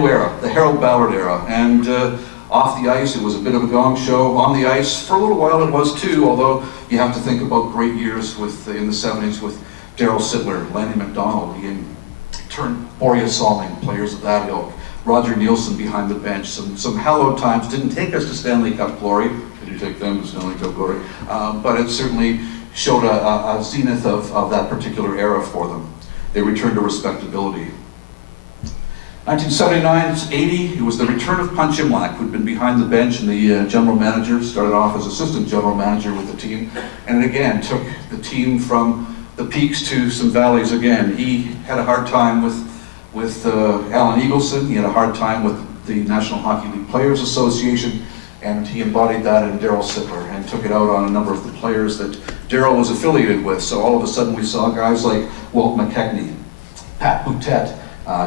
new era, the Harold Ballard era, and off the ice it was a bit of a gong show. On the ice, for a little while it was too, although you have to think about great years in the 70s with Darryl Sittler, Lanny McDonald, Ian Turn, Borja Salming, players of that ilk, Roger Nielsen behind the bench, some hallowed times. Didn't take us to Stanley Cup glory. Did you take them to Stanley Cup glory? But it certainly showed a zenith of that particular era for them. They returned to respectability. 1979-80, it was the return of Punch Imlach, who'd been behind the bench and the general manager, started off as assistant general manager with the team, and again took the team from the peaks to some valleys again. He had a hard time with Alan Eagleson, he had a hard time with the National Hockey League Players Association, and he embodied that in Darryl Sittler and took it out on a number of the players that Darryl was affiliated with. So all of a sudden we saw guys like Walt McKechnie, Pat Boutette,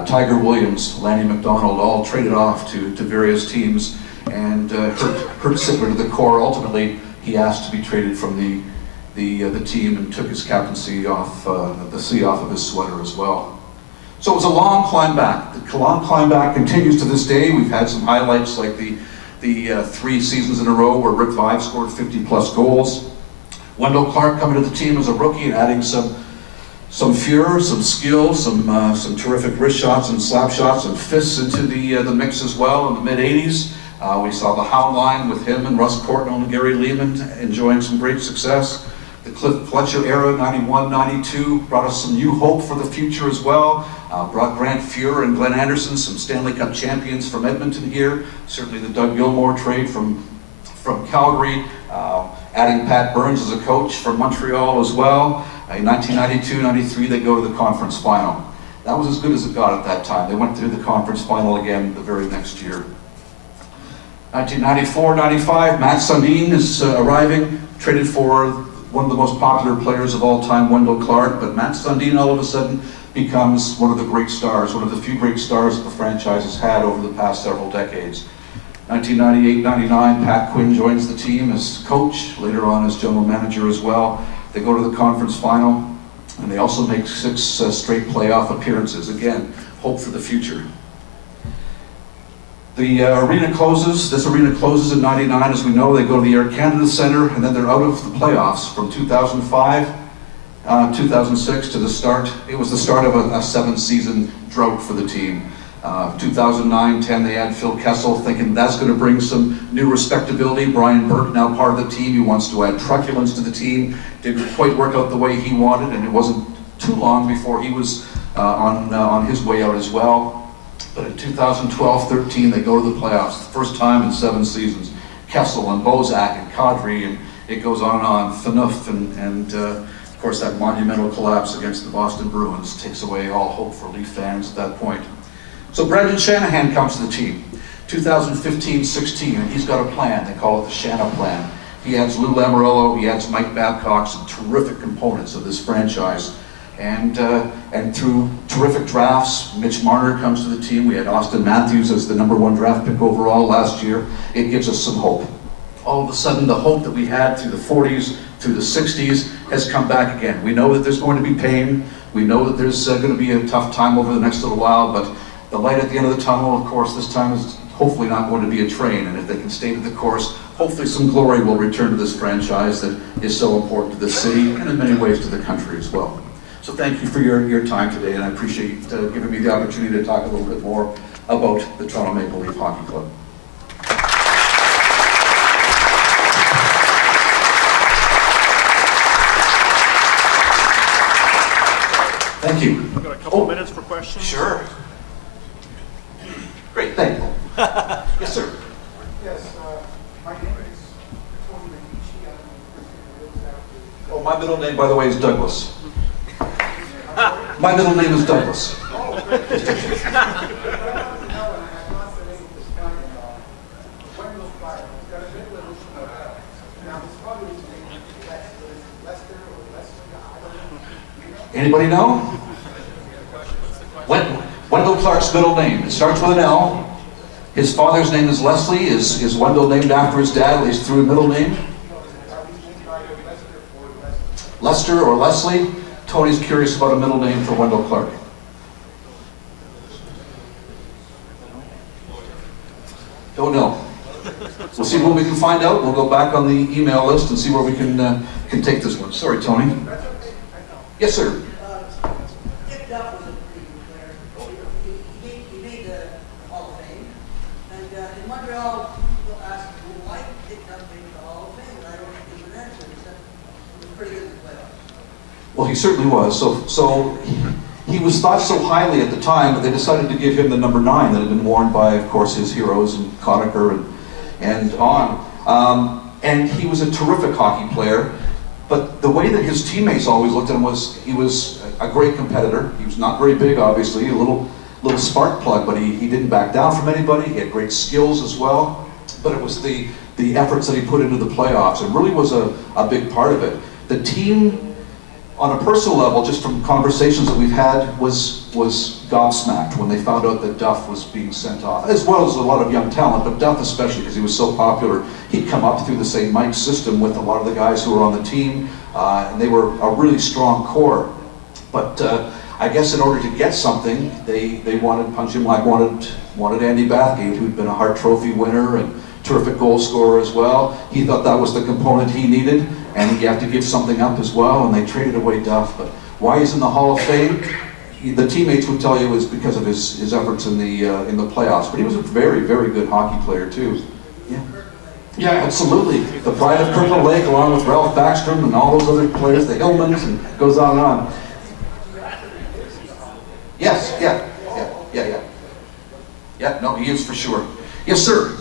Tiger Williams, Lanny McDonald, all traded off to various teams and hurt Sittler to the core. Ultimately, he asked to be traded from the team and took his captaincy off, the C off of his sweater as well. So it was a long climb back. The long climb back continues to this day. We've had some highlights like the 3 seasons in a row where Rick Vive scored 50-plus goals. Wendell Clark coming to the team as a rookie and adding some fure, some skill, some terrific wrist shots and slap shots and fists into the mix as well in the mid-'80s. We saw the Hound line with him and Russ Portnoy and Gary Lehman enjoying some great success. The Cliff Fletcher era, 91-92, brought us some new hope for the future as well. Brought Grant Fuhr and Glenn Anderson, some Stanley Cup champions from Edmonton here. Certainly the Doug Gilmour trade from Calgary. Adding Pat Burns as a coach from Montreal as well. In 1992-93, they go to the conference final. That was as good as it got at that time. They went through the conference final again the very next year. 1994-95, Matt Sundin is arriving, traded for one of the most popular players of all time, Wendell Clark, but Matt Sundin all of a sudden becomes one of the great stars, one of the few great stars that the franchise has had over the past several decades. 1998-99, Pat Quinn joins the team as coach, later on as general manager as well. They go to the conference final, and they also make 6 straight playoff appearances. Again, hope for the future. The arena closes. This arena closes in '99, as we know. They go to the Air Canada Centre, and then they're out of the playoffs from 2005, 2006 to the start. It was the start of a 7-season drought for the team. 2009-10, they add Phil Kessel, thinking that's going to bring some new respectability. Brian Burke, now part of the team, he wants to add truculence to the team. Didn't quite work out the way he wanted, and it wasn't too long before he was on his way out as well. But in 2012-13, they go to the playoffs, the first time in 7 seasons. Kessel and Bozak and Kadri, and it goes on and on. Phaneuf and of course that monumental collapse against the Boston Bruins takes away all hope for Leaf fans at that point. So Brendan Shanahan comes to the team, 2015-16, and he's got a plan. They call it the Shana Plan. He adds Lou Lamoriello, he adds Mike Babcock, some terrific components of this franchise. And through terrific drafts, Mitch Marner comes to the team. We had Austin Matthews as the #1 draft pick overall last year. It gives us some hope. All of a sudden, the hope that we had through the 40s, through the 60s, has come back again. We know that there's going to be pain. We know that there's going to be a tough time over the next little while, but the light at the end of the tunnel, of course, this time is hopefully not going to be a train, and if they can stay to the course, hopefully some glory will return to this franchise that is so important to this city and in many ways to the country as well. So thank you for your time today, and I appreciate giving me the opportunity to talk a little bit more about the Toronto Maple Leaf Hockey Club. Thank you. We've got a couple minutes for questions. Sure. Great, thank you. Yes, sir. Yes, my name is Tony Medici. Oh, my middle name, by the way, is Douglas. My middle name is Douglas. Anybody know? Wendell Clark's middle name. It starts with an L. His father's name is Leslie. Is Wendell named after his dad, at least through a middle name? Lester or Leslie? Tony's curious about a middle name for Wendell Clark. Don't know. We'll see what we can find out. We'll go back on the email list and see where we can take this one. Sorry, Tony. That's okay, I know. Yes, sir. Dick Duff was a pretty good player. He made the Hall of Fame. And in Montreal, people asked, well, why did Dick Duff make the Hall of Fame? And I don't think there's an answer. He said he was pretty good in the playoffs. Well, he certainly was. So he was thought so highly at the time that they decided to give him the number 9 that had been worn by, of course, his heroes and Conacher and on. And he was a terrific hockey player. But the way that his teammates always looked at him was he was a great competitor. He was not very big, obviously, a little spark plug, but he didn't back down from anybody. He had great skills as well. But it was the efforts that he put into the playoffs. It really was a big part of it. The team, on a personal level, just from conversations that we've had, was gobsmacked when they found out that Duff was being sent off, as well as a lot of young talent, but Duff especially because he was so popular. He'd come up through the St. Mike's system with a lot of the guys who were on the team, and they were a really strong core. But I guess in order to get something, they wanted Punch Imlach wanted Andy Bathgate, who'd been a Hart Trophy winner and terrific goal scorer as well. He thought that was the component he needed, and he had to give something up as well, and they traded away Duff. But why he's in the Hall of Fame? The teammates would tell you it was because of his efforts in the playoffs. But he was a very, very good hockey player too. Yeah, absolutely. The pride of Kirkland Lake, along with Ralph Backstrom and all those other players, the Hillmans, and it goes on and on. Yes, yeah. Yeah, no, he is for sure. Yes, sir.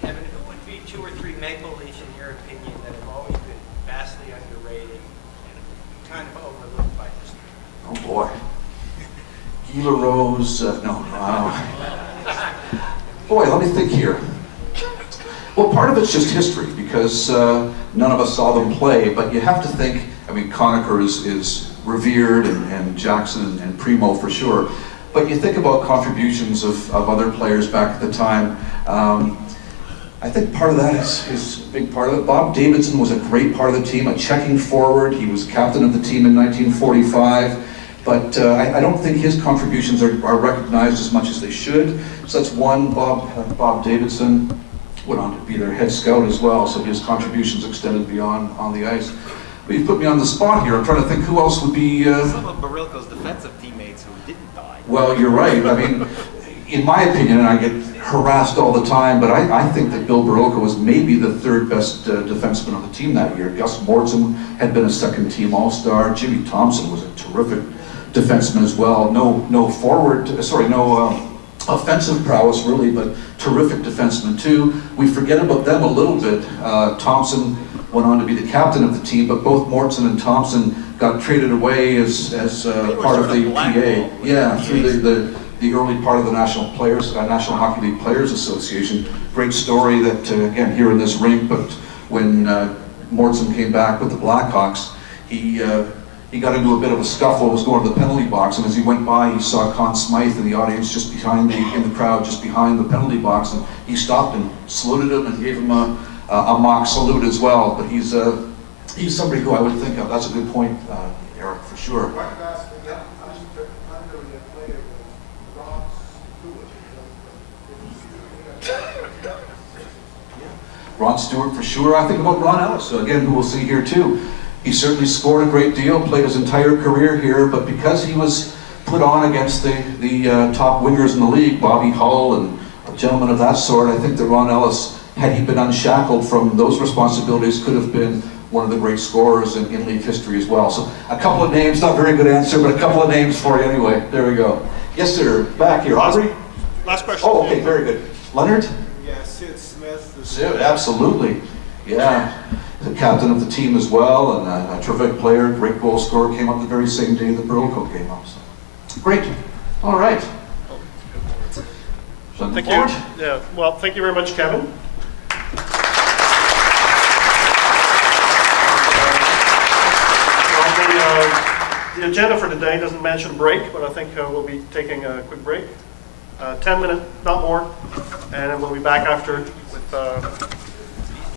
Kevin, who would be 2 or 3 Maple Leafs, in your opinion, that have always been vastly underrated and kind of overlooked by history? Oh boy. Gila Rose, no. Boy, let me think here. Well, part of it's just history because none of us saw them play, but you have to think, I mean, Conacher is revered and Jackson and Primo for sure. But you think about contributions of other players back at the time. I think part of that is a big part of it. Bob Davidson was a great part of the team, a checking forward. He was captain of the team in 1945. But I don't think his contributions are recognized as much as they should. So that's one. Bob Davidson went on to be their head scout as well, so his contributions extended beyond on the ice. But you put me on the spot here. I'm trying to think who else would be... Some of Barilko's defensive teammates who didn't die. Well, you're right. I mean, in my opinion, and I get harassed all the time, but I think that Bill Barilko was maybe the 3rd best defenseman on the team that year. Gus Mortzum had been a second-team All-Star. Jimmy Thompson was a terrific defenseman as well. No offensive prowess really, but terrific defenseman too. We forget about them a little bit. Thompson went on to be the captain of the team, but both Mortzum and Thompson got traded away as part of the PA. Yeah, through the early part of the National Hockey League Players Association. Great story that again here in this rink. But when Mortzum came back with the Blackhawks, he got into a bit of a scuffle, was going to the penalty box, and as he went by, he saw Conn Smythe in the audience just behind in the crowd, just behind the penalty box, and he stopped and saluted him and gave him a mock salute as well. But he's somebody who I would think of. That's a good point, Eric, for sure. One last thing, underrated player was Ron Stewart. Ron Stewart for sure. I think about Ron Ellis, again, who we'll see here too. He certainly scored a great deal, played his entire career here, but because he was put on against the top wingers in the league, Bobby Hull and gentlemen of that sort, I think that Ron Ellis, had he been unshackled from those responsibilities, could have been one of the great scorers in league history as well. So a couple of names, not a very good answer, but a couple of names for you anyway. There we go. Yes, sir. Back here. Aubrey? Last question. Oh, okay, very good. Leonard? Yeah, Sid Smith. Sid, absolutely. Yeah. The captain of the team as well, and a terrific player, great goal scorer, came up the very same day that Barilko came up. So. Great. All right. Thank you. Yeah. Well, thank you very much, Kevin. The agenda for today doesn't mention a break, but I think we'll be taking a quick break. 10 minutes, not more, and then we'll be back after with